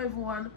everyone,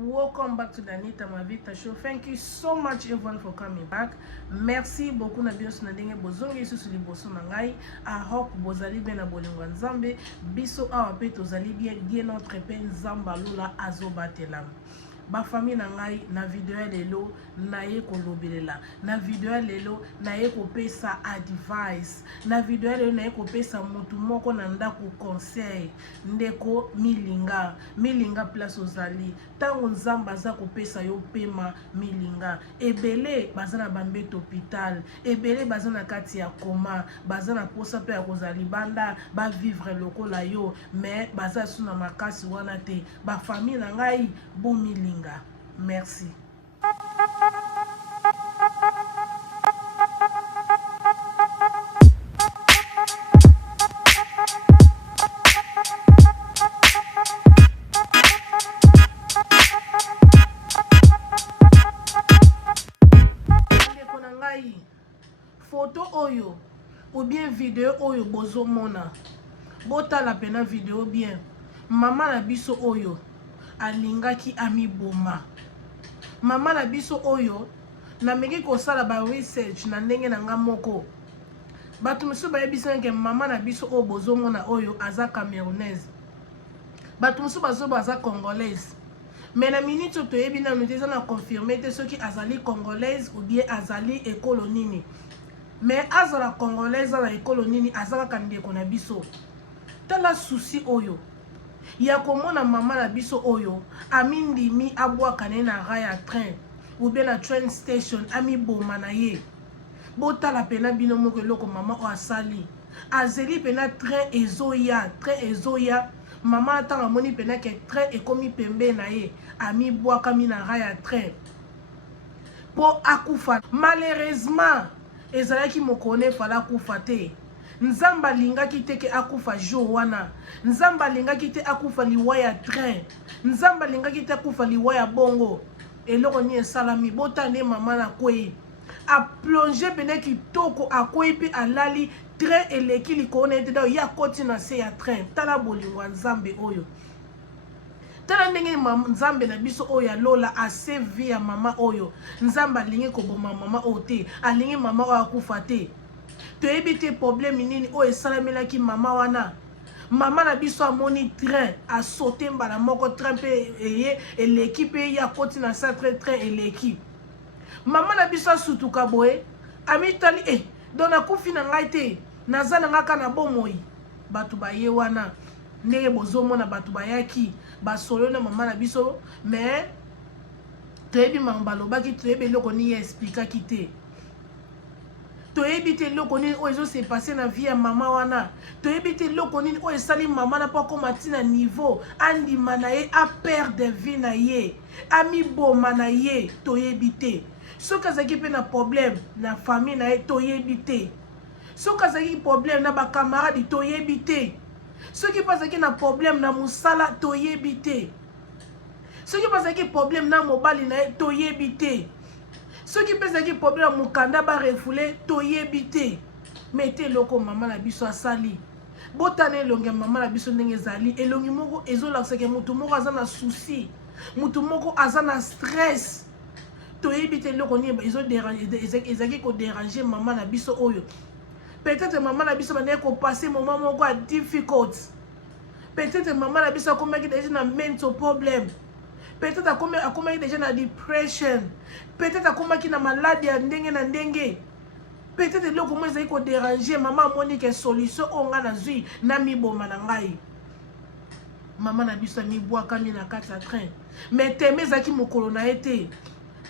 welcome back to the Anita Mavita show. Thank you so much everyone for coming back. Merci beaucoup na biso na ndenge bozongi susu liboso na ngai. I hope bozali bien na bolingo nzambe. Biso awa pe tozali bien notre pe nzamba lula azobatela. Ba famille na ngai na video lelo na ye kolobelela na video lelo na ye kopesa advice na video lelo na ye kopesa mutu moko na ndako conseil ndeko milinga place ozali tango nzamba za kopesa yo pema milinga ebele bazana bambeto hôpital ebele bazana kati ya koma bazana posa pe ya kozali banda ba vivre lokola yo mais baza suna makasi wana te ba famille na ngai bo milinga. Merci. Photo oyo ou bien vidéo oyo bozo mona bota la pena vidéo bien mama na biso oyo alingaki amiboma mama na biso oyo na meki kosala ba research na ndenge na nga moko batu musu bayebisa ke mama na biso oyo bozomona oyo aza camerounaise batu musu baza congolaise mais na minute to yebi na nuteza na confirmer te soki azali congolaise ou bien azali ekolo nini mais azala congolaise na ekolo nini azala kandeko na biso tala souci oyo ya komona mama na biso oyo amindimi abwaka ne na ra ya train ou bien na train station amiboma na ye botala pena bino moko eloko mama o asali azeli pena train ezoya mama atanga amoni pena ke train ekomi pembe na ye amibwaka mi na ra ya train po akufa malheureusement ezalaki mokone fala kufa te nzamba lingaki te ke akufa jour wana nzamba lingaki te akufa liwa ya train nzamba lingaki te akufa liwa ya bongo eloko ni esalami botane mama na kwei a plongé pene kitoko akwei pe alali train eleki likona ete da ya koti na se ya train tala bolingo nzambe oyo tala ndenge nzambe na biso oyo alola ase vie ya mama oyo nzamba alingi koboma mama oyo te alingi mama oyo akufa te toyebi te problème nini oyo esalamelaki mama wana mama na biso amoni train asaute mbala moko train mpe eye eleki mpe ya koti na sa train eleki mama na biso asutuka boye amitali don akufi na ngai te naza na ngaka na bomoi bato baye wana ndenge bozomona bato bayaki basolo na mama na biso mais toyebi mama balobaki toyebi eloko nini explikaki te toyebi te eloko nini oyo se passé na vie ya mama wana toyebi te eloko nini oyo esali mama na po akoma ntina niveau andima na ye aperdre vie na ye amiboma na ye toyebi te soki azalaki mpe na problème na famille na ye toyebi te soki azalaki problème na bakamaradi toyebi te soki mpe azalaki na problème na mosala toyebi te soki mpe azalaki problème na mobali na ye toyebi te soki mpe ezalaki problème mokanda barefule toyebi te mais te eloko mama na biso asali botana elongi ya mama na biso ndenge ezali elongi moko ezolakisaki motu moko aza na souci motu moko aza na stress toyebi te eloko nini ezalaki koderange mama na biso oyo peut-être mama na biso bandeki kopase moment moko ya difficult peut-être mama na biso akomaki deja na mental problem peut-être akomaki deja na depression peut-être akomaki na maladi ya ndenge na ndenge peut-être eloko mo ezali koderange mama amoni ke solution oyo nga nazwi na miboma na ngai mama na biso amibwakami na kati ya train mais teme ezalaki mokolo na ye te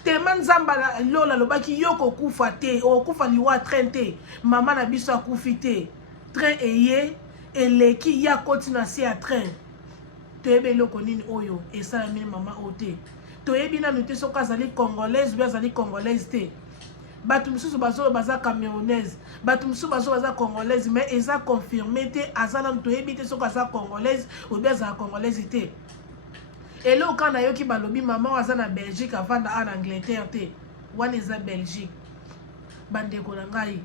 tema nzamba lola lobaki yo kokufa te okufa liwa train te mama na biso akufi te train eye eleki ya koti na se ya train toyebi eloko nini oyo esalamini mama oyo te toyebi nanu te soki azali congolaise ou azali congolaise te bato mosusu bazolo baza camerounaise bato mosusu baza congolaise mais eza confirmé te aza nanu toyebi te soki aza congolaise ou azala congolaise te eloko na yoki balobi mama oyo aza na Belgique avanda ana Angleterre te wana eza Belgique bandeko na ngai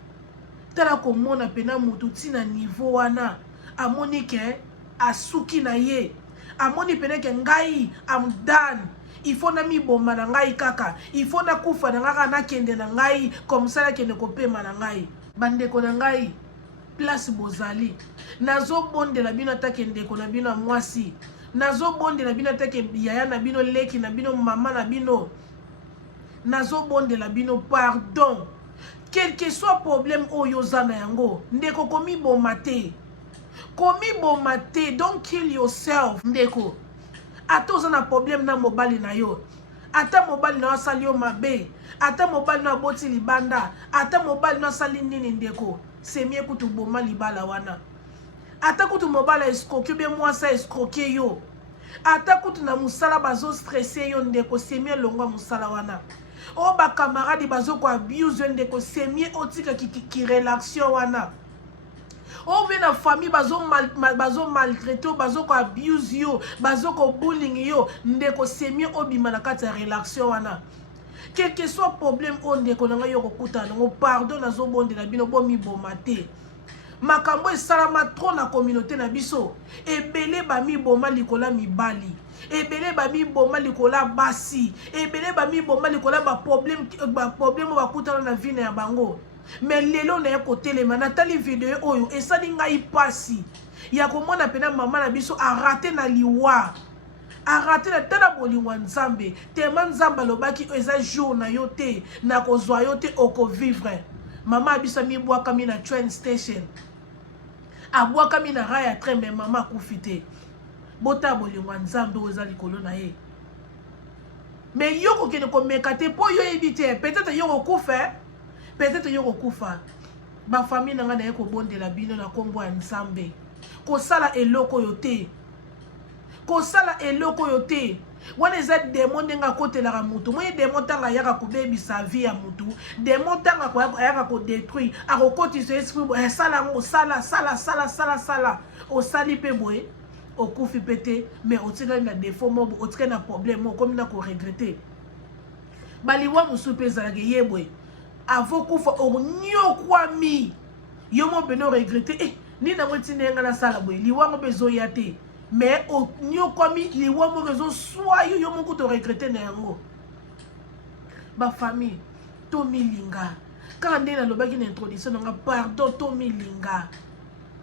tala komona pena mutu ntina niveau wana amoni ke asuki na ye amoni pene ke ngai am done. Il faut na mi bomba na ngai kaka. Il faut na kufa na ngaka na kende na ngai comme ça na kende kopema na ngai. Bandeko na ngai place bozali. Nazo bonde la bino ta kende ko na bino mwasi. Nazo bonde la bino ta ke yaya na bino leki na bino mama na bino. Nazo bonde la bino pardon. Quel que soit problème oyo zana yango, ndeko komi bomate. Komi bomate, don't kill yourself, ndeko. Ata oza na problème na mobali na yo. Ata mobali na asali yo mabe. Ata mobali na boti libanda. Ata mobali na asali nini ndeko. C'est mieux kutu boma libala wana. Ata kutu mobali escroquer be mwasa escroquer yo. Ata kutu na musala bazo stresser yo ndeko, c'est mieux longwa musala wana. O ba camarade bazo ko abuse ndeko, c'est mieux otika ki relaxation wana. O be na famille bazo maltraiter, bazo ko abuse yo, bazo ko bullying yo ndeko, c'est mieux obima na kati ya relaxation wana. Quel que soit problème o ndeko na yo kokuta na pardon na zo bonde na bino bomi bomate. Makambo esalama trop na communauté na biso. Ebele ba mi boma likola mibali. Ebele ba mi boma likola basi. Ebele ba mi boma likola ba problème ba kutana na vie na bango. Mais lelo na yako telema natali video oyo esali ngai pasi. Ya komona pena mama na biso a raté na liwa. A raté na tala bolingwa nzambe. Tema nzamba lobaki eza jour na yo te na kozwa yo te oko vivre. Mama biso mi bwa kami na train station. Abwa kami na raya train mais mama kufite. Bota bolingwa nzambe oza likolo na ye. Mais yoko kene ko mekate po yo ebite peut-être yoko kufa. Peut-être yoko kufa. Ba famille na nga na yeko bondela bino na kombo ya nzambe. Ko sala eloko yo te. Ko sala eloko yo te. Wana eza démon nga kotelaka mutu. Moye démon tanga yaka kobebisa vie ya mutu. Démon tanga ko yaka ko détruire. Akokotisa esprit sala ngo sala. O sali pe boye. O kufi pete mais otika na défaut mobo otika na problème mo comme na ko regretter. Baliwa musupe zalake yebwe. Avo kufa o nyokwami. Yomo beno regretter ni na ngoti nenga na sala boye. Liwa mo bezo yate. Mais au nyokwami liwa mo raison soit yo mo ko to regretter na yango. Ba famille to milinga. Quand ndena lobaki na introduction nga pardon to milinga.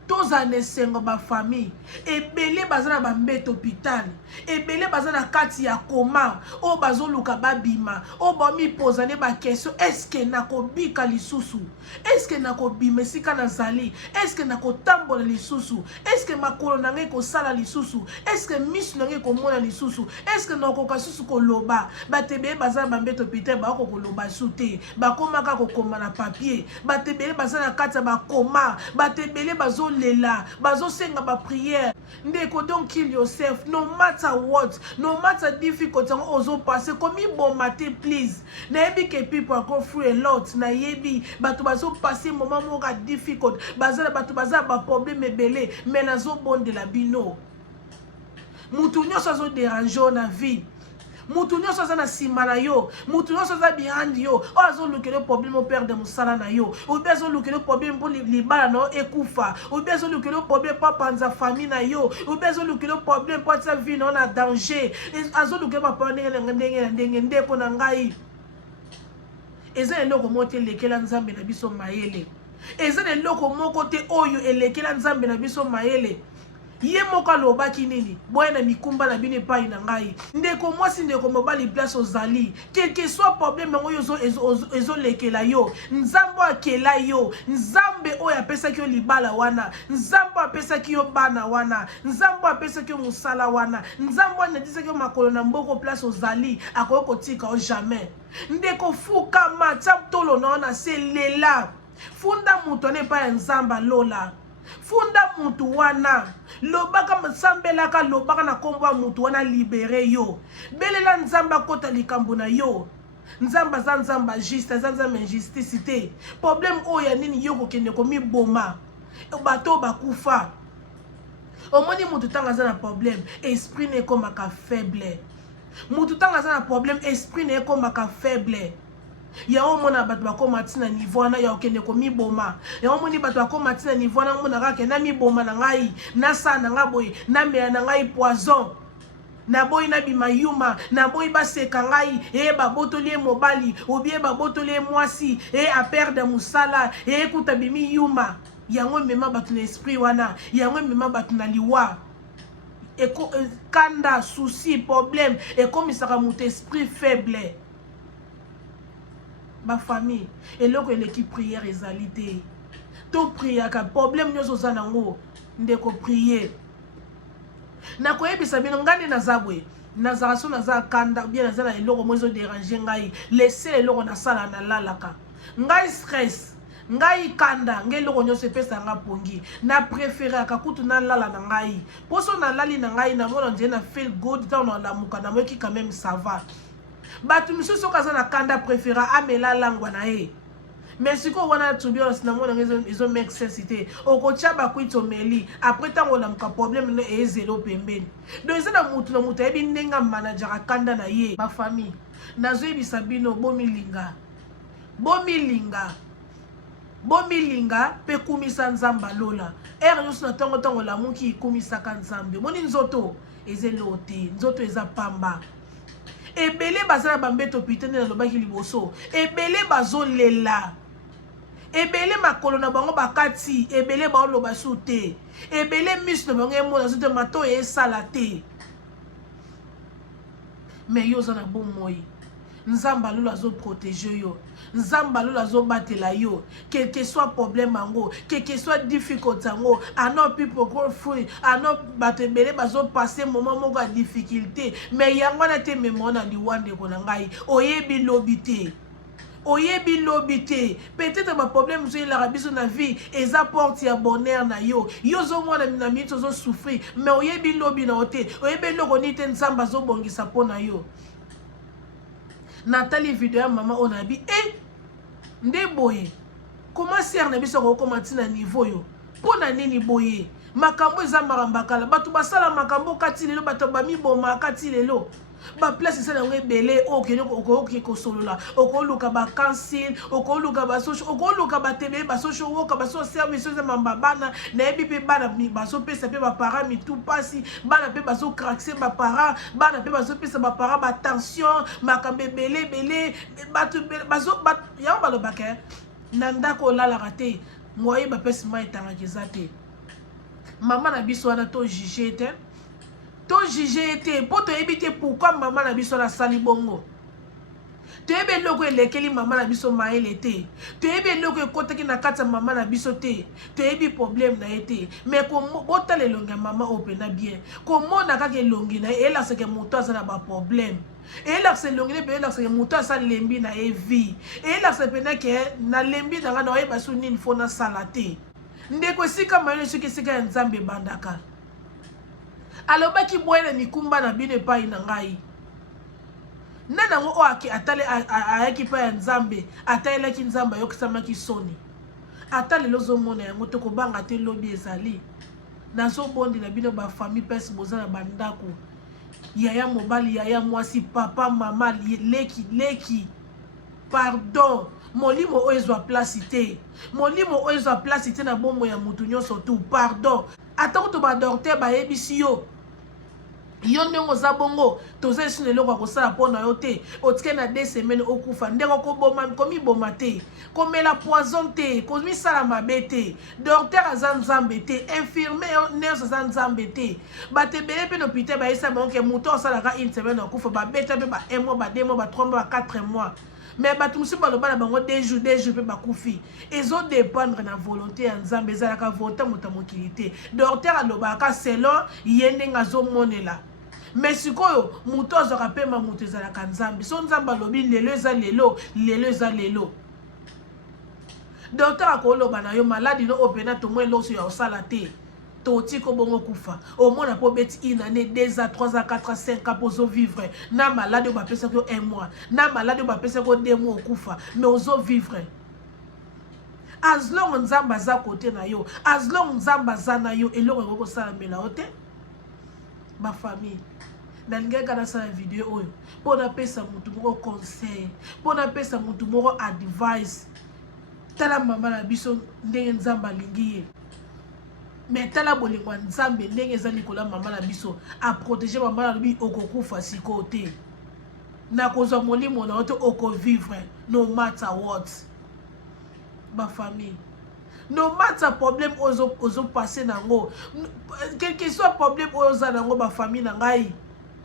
Toza nesengo ba famille ebele bazana ba mbeto hôpital ebele bazana kati ya koma o bazoluka babima o ba mi posane ba question est-ce que nakobika lisusu est-ce que nakobima sika nazali est-ce que nakotambola lisusu est-ce que makolo nange ko sala lisusu est-ce que misu nange ko mona lisusu est-ce que nakoka susu ko loba batebe bazana ba mbeto hôpital ba ko loba sute ba koma ka ko koma na papier batebele bazana kati ya ba koma batebele bazo lela bazo senga ba prière ndeko don't kill yourself no matter what no matter difficult ozo passer comme bon matin please na yebi ke people go through a lot na yebi bato bazo passer moment moka difficult bazala bato bazala ba problème ebele mais nazo bonde la bino mutu nyonso azo déranger na vie mutu nyonso aza na nsima na yo mutu nyonso aza behind yo oyo azolukela problème operde mosala na yo obi azolukela problème mpo libala na yo ekufa obi azolukela problème mpo apanza famille na yo obi azolukela problème mpo atia vie na yo na danger azolukela bapaa ndenge ndeko na ngai eza eloko moko te elekela nzambe na biso mayele eza eloko moko te oyo elekela nzambe na biso mayele ye moko alobaki nini boye na mikumba na bino epai na ngai ndeko mwasi ndeko mobali place ozali quel que soit problème yango oyo ezolekela yo nzambe akela yo nzambe oyo apesaki yo libala wana nzambe apesaki yo bana wana nzambe apesaki yo mosala wana nzambe anedisaki yo makolo na mboko place ozali akoki kotika yo jamais ndeko fukama tia tolo na wana se lela funda moto ane epai ya nzambe alola funda mutu wana lobaka sambelaka lobaka na kombo ya mutu wana libere yo belela nzamba akota likambo na yo nzamba za nzamba juste za nzamba injustice te problème oyo ya nini yo kokende komiboma bato bakufa omoni mutu tanga za na problème esprit ne komaka faible mutu tanga za na problème esprit ne komaka faible ya omona bato bakoma tina niveau wana ya okende komiboma ya omoni bato bakoma tina niveau wana mona kaka na miboma na ngai na sa na nga boye na mela na ngai poison na boy na bimayuma na boy baseka ngai babotoli mobali obie babotoli mwasi a perdre musala kuta bimi yuma yango mema bato na esprit wana yango mema bato na liwa kanda souci problème ekomisaka moto esprit faible ba famille eloko eleki prière ezali te to priaka problème nyonso oza nango ndeko prier na koyebisa bino ngani naza boye nazala so naza kanda bien naza na eloko mo ezoderange ngai lese eloko nasala nalalaka ngai stress ngai kanda ngai eloko nyonso epesanga pongi na préféraka kutu nalala na ngai poso nalali na ngai namona nzela na feel good ntango nalamuka namoyoki quand même ça va bato misusu soki aza na kanda préféra amela langwa na ye mais sikoyo wana turbulence na mona ezo make sense te okotia bakwiti omeli après ntango olamuka problème no ezela pembeni donc eza na mutu ayebi ndenge amanager akanda na ye bafamille nazoyebisa bino bomilinga mpe kumisa nzambe alola ere nyonso na ntango olamuki ikumisaka nzambe moni nzoto eza eloo te nzoto eza pamba ebele baza na bambeto pite nde nalobaki liboso ebele bazolela ebele makolo na bango bakati ebele baoloba su te ebele miso na bango emona su te mato esala te me yo oza na bomoi nzambe alola azoprotege yo nzambe alola azobatela yo quelque soit problème yango quelque soit difficulté yango ano people go free ano bato ebele bazopase moment moko ya difficulté me yango wana te memo na liwandeko na ngai oyebi lobi te peut-être baproblème mosusu elaka biso na vie eza porte ya bonheur na yo ozomona na minute ozosouffrir me oyebi lobi na yo te oyebi eloko nini te nzambe azobongisa mpo na yo natali video ya mama oyo nayebi nde boye koma sere na biso akokoma ntina niveau yo mpo na nini boye makambo eza makambo kala bato basala makambo kati lelo bato bamiboma kati lelo baplace eza nango ebele okoki kosolola okoluka bakansile okoluka basosio okoluka batebele basosio woka basoservice eza mambabana nayebi mpe bana bazopesa mpe bapara mitu mpasi bana mpe bazokrakse bapara bana mpe bazopesa bapara batension makambo ebele yango balobaka na ndako olalaka te moye bapesi ma etangaka eza te mama na biso wana to juge te to juge te mpo toyebi te pourquoi mama na biso nasali bongo toyebi eloko elekeli mama na biso mayele te toyebi eloko ekotaki na kati ya mama na biso te toyebi problème na ye te mais botala elongi ya mama oyo mpena bien komona kaka elongi na ye elakisaka moto aza na baproblème elakisa elongi ne mpe elakisaka moto aza lembi na ye vie elakisa mpena ke na lembi na ngai na oyeba so nini fo nasala te ndeko esika mayele soki esika ya nzambe ebandaka alobaki boye na mikumba na bino epai na ngai nde nango oyo ayaki mpa ya nzambe atalelaki nzambe ayokisamaki soni ata lelo ozomona yango tokobanga te lobi ezali nazobondela bino bafamille mpesi boza na bandako yaya mobali yaya mwasi papa mama leki pardon molimo oyo ezwa place te molimo oyo ezwa place te na bomoi ya motu nyonso tu pardon atako to badokter bayebisi yo ndenge oza bongo toza esi na eloko ya kosala mpo na yo te otike na 2 semaines okufa ndenge komiboma te komela poison te komisala mabe te docteur aza nzambe te infirmier nurse aza nzambe te bato ebele mpe na hôpital bayesa bango ke moto osalaka 1 semaine akufa babeta mpe ba 1 mois ba 2 mois ba 3 mois ba 4 mois mais bato mosusu baloba na bango 2 jours mpe bakufi ezodépendre na volonté ya nzambe ezalaka volonté moto ya mokili te docteur alobaka selon ye ndenge azomonela mais sikoyo moto azwaka pema moto ezalaka nzambe so nzambe alobi lelo eza lelo docteur akoloba na yo maladi no opena tomoi loso ya osala te totiko bongo kufa omona po beti 1 année 2 ans 3 ans 4 ans 5 ans pozo vivre na malade o bapesa ko 1 mois na malade o bapesa ko 2 mois okufa mais ozo vivre as long nzamba za côté na yo as long nzamba za na yo eloko ko sala mela ote ba famille nalingaka nasala video oyo mpo napesa motu moko conseil, mpo napesa motu moko advice. Tala mama na biso ndenge nzambe alingi ye, mais tala bolingo ya nzambe ndenge eza likolo ya mama na biso aprotége mama na lobi okokufa sikoyo te, nakozwa molimo na yo te, okovivre no matter what. Bafamille, no matter problème ozopase nango, quel que soit problème oyo oza nango, bafamille na ngai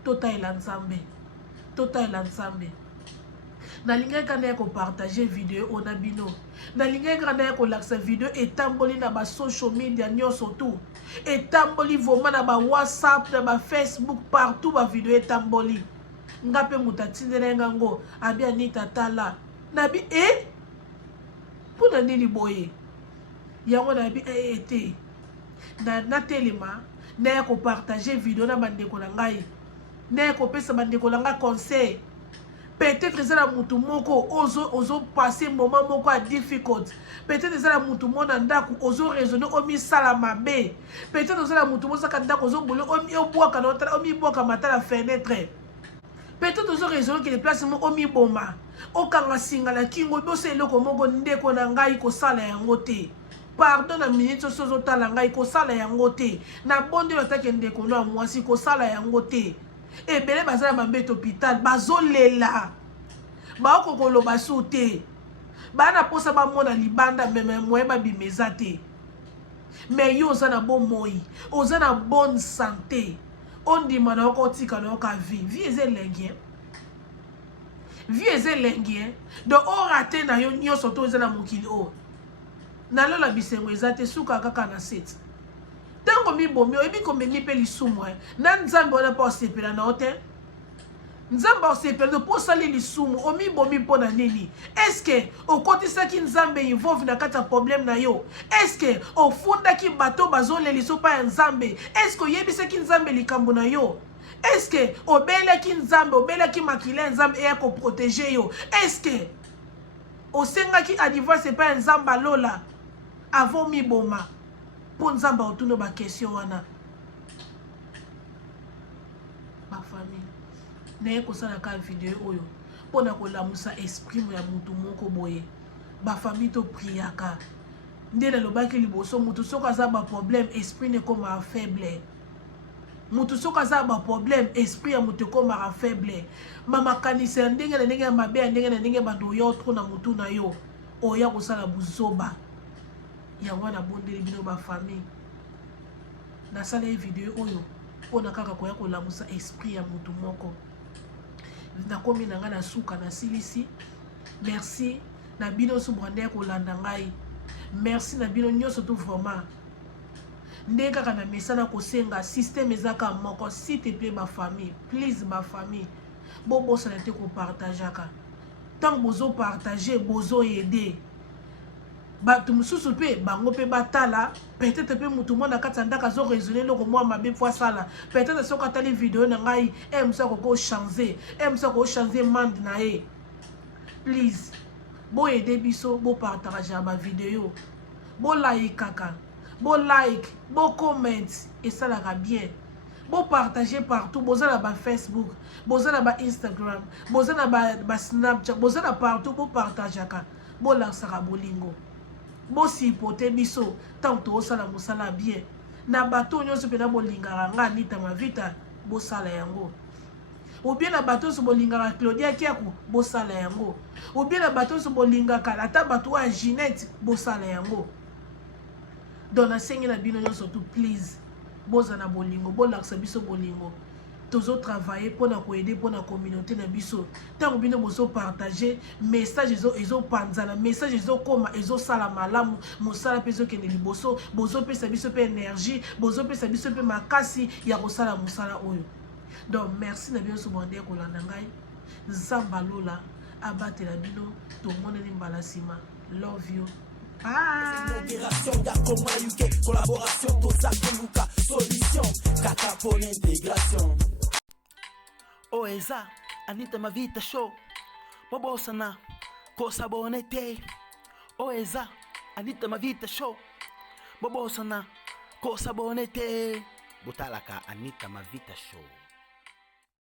totalela nzambe, totalela nzambe. Nalingaki kana ya kopartage video oyo na bino, nalingaki kana ya kolakisa video etamboli na ba social media nyonso tu, etamboli vraiment na ba WhatsApp, na ba Facebook, partout ba video etamboli. Nga pe mutu atindela ngango abi Anita tala nabi mpona nini boye yango nabi te na telema na ya kopartage video na bandeko na ngai, na ya kopesa bandeko na ngai conseil. Peut-être eza na mutu moko ozo passer moment moko a difficult, peut-être eza na mutu mo na ndako ozo raisonner omisala mabe, peut-être eza na mutu mo saka ndako ozo bole obwaka na otala omibwaka matala fenêtre, peut-être ozo raisonner que les places mo omiboma okanga singa na kingo boso eloko moko ndeko na ngai kosala yango te. Pardon na minute ozo tala ngai kosala yango te, na bondi otake ndeko na mwasi kosala yango te. Ebele bazala bambete hôpital bazolela bakokoloba su te, bana posa bamona libanda meme moye babimeza te. Mais yo oza na bon moi, oza na bonne santé, ondima na okotika na oka vie eza elengi, vie eza elengi. Donc orate na yo nyonso to eza na mokili oyo nalola bisengo eza te, suka kaka na sete. Tango mibomi oyebi komemi mpe lisumu na nzambe wana mpo osepela na yo te, nzambe osepela mpo osali lisumu omibomi mpo na nini? Eske okotisaki nzambe involve na kati ya problème na yo? Eske ofundaki bato bazolelisa mpa ya nzambe? Eske oyebisaki nzambe likambo na yo? Eske obelaki nzambe, obelaki makila ya nzambe eya koprotege yo? Eske osengaki advice mpa ya nzambe alola avant miboma pour nzamba otuna ba question wana? Ba famille naye kosala ka video oyo pona kolamusa esprit ya mutu moko boye. Ba famille to priaka nde na lobaki liboso, mutu soka za ba problème esprit ne koma faible, mutu soka za ba problème esprit ya mutu koma faible. Mama kanisa ndenge na ndenge ya mabe ya ndenge na ndenge bando yo tro na mutu na yo oya kosala buzoba yango na bondeli bino ba famille. Nasala video oyo pona kaka koya kolamusa esprit ya mutu moko. Nakomi na nga na suka na silisi. Merci na bino subrande kolanda ngai, merci na bino nyonso tout vraiment. Nde kaka na mesana kosenga système ezaka moko, s'il te plaît ma famille, please ma famille, bosa na te ko partageaka. Tant bozo partager bozo aider bato mususu pe bango pe batala, peut-être pe mutu mona kati ndaka zo raisonner loko mwa mabe fois sala, peut-être soka tali vidéo na ngai musa ko changer, musa ko changer monde na e. Please bo aider biso, bo partager ba vidéo, bo like kaka, bo like, bo comment et ça la bien. Bo partager partout, boza na ba Facebook, boza na ba Instagram, boza na ba Snapchat, boza na partout, bo partager ka, bo lansaka bolingo. Bo sipote biso tant to osala mosala bien na bato nyonso pe na bolingaka nga Anita Mavita, bo sala yango. Ou bien na bato so bolingaka Claudia Kiaku, bo sala yango. Ou bien na bato so bolingaka ata bato wa Ginette, bo sala yango. Donc na sengi na bino nyonso tout please boza na bolingo, bo laksa biso bolingo. Tozo travailler pour na aider pour na communauté na biso. Tant bino bozo partager message ezo panzana, message ezo koma ezo sala malamu, mosala peso ke liboso, bozo pesa biso pe énergie, bozo pesa biso pe makasi ya kosala mosala oyo. Donc merci na bino sobande ko landa ngai. Nzamba lola abatela bino to moneli mbala sima. Love you. Opération Yakoma UK, collaboration Tozaki Luka, solution Kaka pour l'intégration. Oh eza Anita Mavita show bobo sana kosa bonete. Oh eza Anita Mavita show bobo sana kosa bonete. Butalaka Anita Mavita show.